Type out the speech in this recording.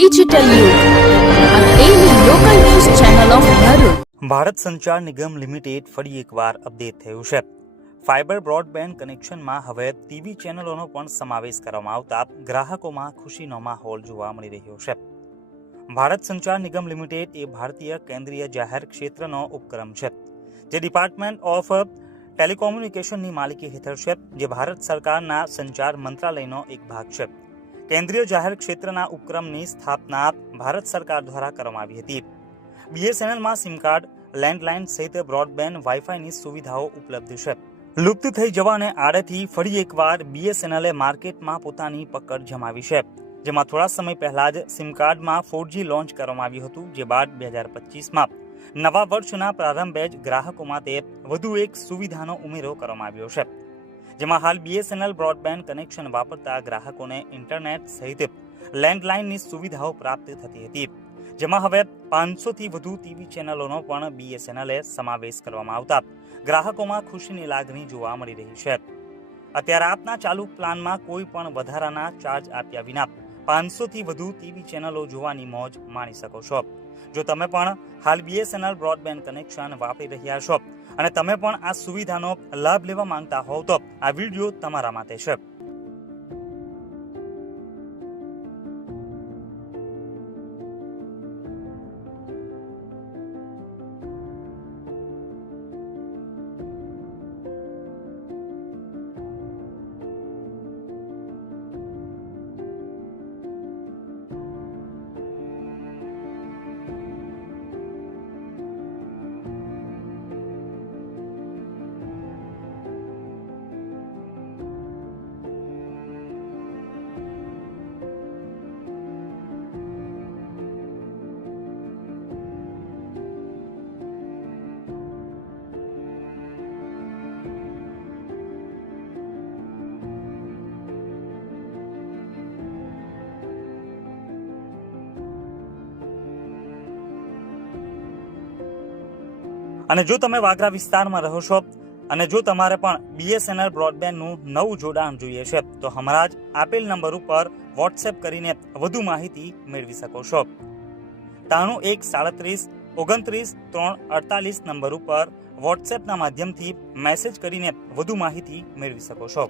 Digital યુગ આ daily local news channel of Bharuch. Bharat સંચાર નિગમ લિમિટેડ ફરી એકવાર અપડેટ થયું છે. ફાઇબર બ્રોડબેન્ડ કનેક્શનમાં હવે ટીવી ચેનલોનો પણ સમાવેશ કરવામાં આવતા ગ્રાહકોમાં ખુશીનો માહોલ જોવા મળી રહ્યો છે. ભારત સંચાર નિગમ લિમિટેડ એ ભારતીય કેન્દ્રીય જાહેર ક્ષેત્રનો ઉપક્રમ છે, જે ડિપાર્ટમેન્ટ ઓફ ટેલિકોમ્યુનિકેશનની માલિકી હેઠળ છે, જે ભારત સરકારના સંચાર મંત્રાલયનો એક ભાગ છે. કેન્દ્રીય જાહેર ક્ષેત્રના ઉપક્રમની સ્થાપના ભારત સરકાર દ્વારા કરવામાં આવી હતી. BSNLમાં સિમ કાર્ડ, લેન્ડલાઇન સહિત બ્રોડબેન્ડ વાઈફાઈની સુવિધાઓ ઉપલબ્ધ છે. લુપ્ત થઈ જવાને આડેથી ફરી એકવાર BSNLએ માર્કેટમાં પોતાની પકડ જમાવી છે, જેમાં થોડા સમય પહેલા જ સિમ કાર્ડમાં 4G લોન્ચ કરવામાં આવ્યું હતું, જે બાદ 2025માં નવા વર્ષના પ્રારંભે જ ગ્રાહકો માટે વધુ એક સુવિધાનો ઉમેરો કરવામાં આવ્યો છે, જેમાં હાલ BSNL બ્રોડબેન્ડ કનેક્શન વાપરતા ગ્રાહકોને ઇન્ટરનેટ સહિત લેન્ડલાઇનની સુવિધાઓ પ્રાપ્ત થતી હતી, જેમાં હવે 500થી વધુ ટીવી ચેનલોનો પણ BSNLએ સમાવેશ કરવામાં આવતા ગ્રાહકોમાં ખુશીની લાગણી જોવા મળી રહી છે. અત્યારે આપના ચાલુ પ્લાનમાં કોઈ પણ વધારાના ચાર્જ આપ્યા વિના 500થી વધુ ટીવી ચેનલો જોવાની મોજ માણી શકો છો. જો તમે પણ હાલ BSNL બ્રોડબેન્ડ કનેક્શન વાપરી રહ્યા છો અને તમે પણ આ સુવિધાનો લાભ લેવા માંગતા હોવ તો આ વિડીયો તમારા માટે છે. અને જો તમે વાગરા વિસ્તારમાં રહો છો અને જો તમારે પણ BSNL બ્રોડબેન્ડનું નવું જોડાણ જોઈએ છે, તો હમણાં જ આપેલ નંબર ઉપર વોટ્સએપ કરીને વધુ માહિતી મેળવી શકો છો. 9137393348 નંબર ઉપર વોટ્સએપના માધ્યમથી મેસેજ કરીને વધુ માહિતી મેળવી શકો છો.